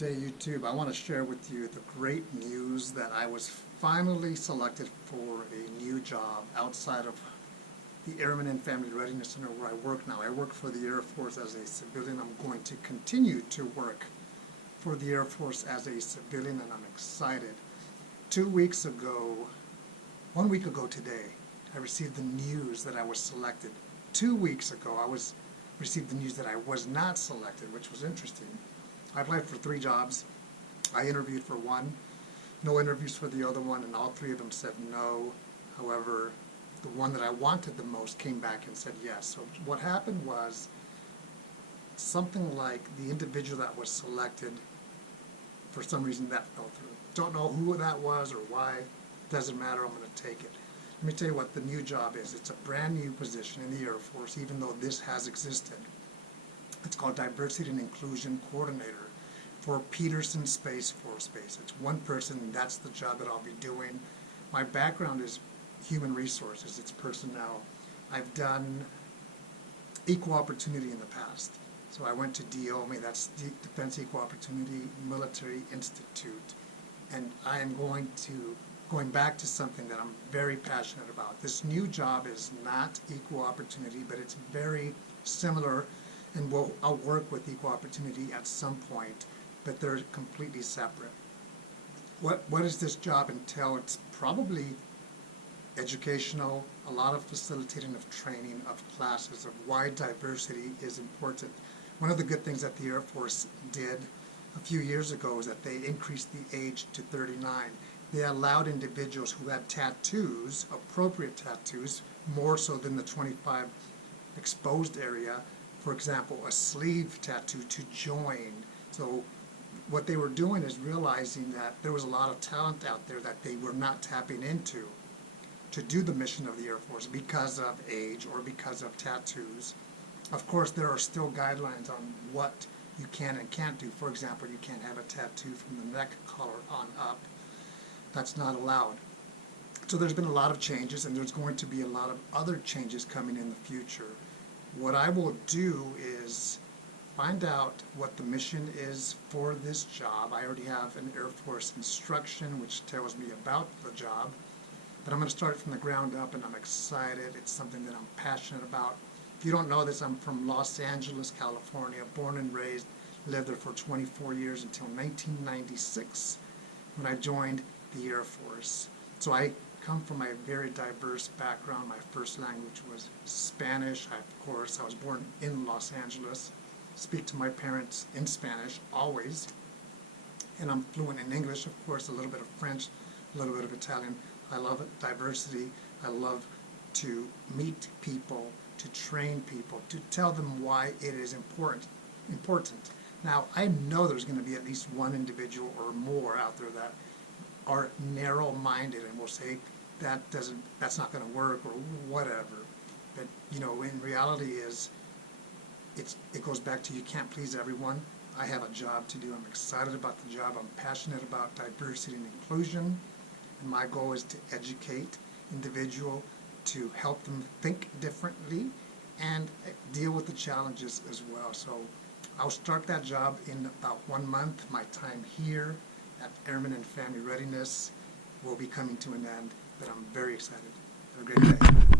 Day YouTube, I want to share with you the great news that I was finally selected for a new job outside of the Airmen and Family Readiness Center where I work now. I work for the Air Force as a civilian. I'm going to continue to work for the Air Force as a civilian, and I'm excited. 2 weeks ago, 1 week ago today, I received the news that I was selected. 2 weeks ago, received the news that I was not selected, which was interesting. I applied for 3 jobs. I interviewed for one, no interviews for the other one, and all 3 of them said no. However, the one that I wanted the most came back and said yes. So what happened was something like the individual that was selected, for some reason that fell through. Don't know who that was or why. Doesn't matter. I'm going to take it. Let me tell you what the new job is. It's a brand new position in the Air Force, even though this has existed. It's called Diversity and Inclusion Coordinator for Peterson Space Force Base. It's one person, and that's the job that I'll be doing. My background is human resources. It's personnel. I've done equal opportunity in the past. So I went to DOMI, that's Defense Equal Opportunity Military Institute, and I am going back to something that I'm very passionate about. This new job is not equal opportunity, but it's very similar, and I'll work with equal opportunity at some point, but they're completely separate. What does this job entail? It's probably educational, a lot of facilitating of training, of classes, of why diversity is important. One of the good things that the Air Force did a few years ago is that they increased the age to 39. They allowed individuals who had tattoos, appropriate tattoos, more so than the 25 exposed area, for example, a sleeve tattoo, to join. So what they were doing is realizing that there was a lot of talent out there that they were not tapping into to do the mission of the Air Force because of age or because of tattoos. Of course, there are still guidelines on what you can and can't do. For example, you can't have a tattoo from the neck collar on up. That's not allowed. So there's been a lot of changes, and there's going to be a lot of other changes coming in the future. What I will do is find out what the mission is for this job. I already have an Air Force instruction which tells me about the job, but I'm going to start from the ground up, and I'm excited. It's something that I'm passionate about. If you don't know this, I'm from Los Angeles, California, born and raised, lived there for 24 years until 1996 when I joined the Air Force. So I come from a very diverse background. My first language was Spanish. I was born in Los Angeles. Speak to my parents in Spanish always, and I'm fluent in English, of course, a little bit of French, a little bit of Italian. I love diversity. I love to meet people, to train people, to tell them why it is important. Now, I know there's going to be at least one individual or more out there that are narrow-minded and will say that's not going to work or whatever. But in reality it goes back to you can't please everyone. I have a job to do. I'm excited about the job. I'm passionate about diversity and inclusion, and my goal is to educate individuals, to help them think differently and deal with the challenges as well. So I'll start that job in about 1 month. My time here at Airmen and Family Readiness will be coming to an end, but I'm very excited. Have a great day.